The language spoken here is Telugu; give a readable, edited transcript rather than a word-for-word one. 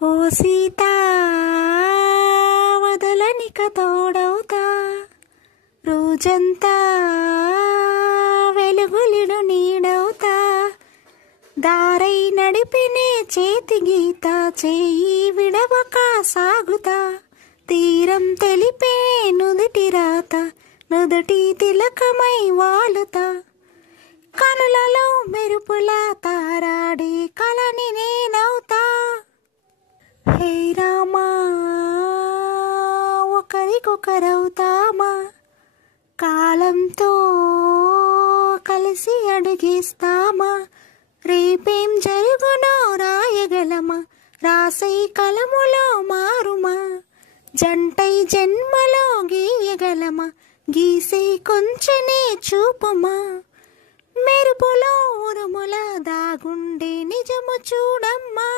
ఓ సీతా వదలనిక తోడవుతా, రోజంతా వెలుగులిడు నీడవుతా, దారై నడిపినే చేతి గీత, చేయి విడవక సాగుతా, తీరం తెలిపే నుదుటి రాత, నుదుటి తిలకమై వాలుతా, కనులలో మెరుపుల తారాడే కలని నేనవుతా. హే రామా ఒకరికొకరవుతామా, కాలంతో కలిసి అడుగేస్తామా, రేపేం జరుగునో రాయగలమా, రాసై కలములో మారుమా, జంటై జన్మలో గీయగలమా, గీసే కొంచెనే చూపుమా, మెరుపులో ఉరుముల దాగుండే నిజము చూడమ్మా.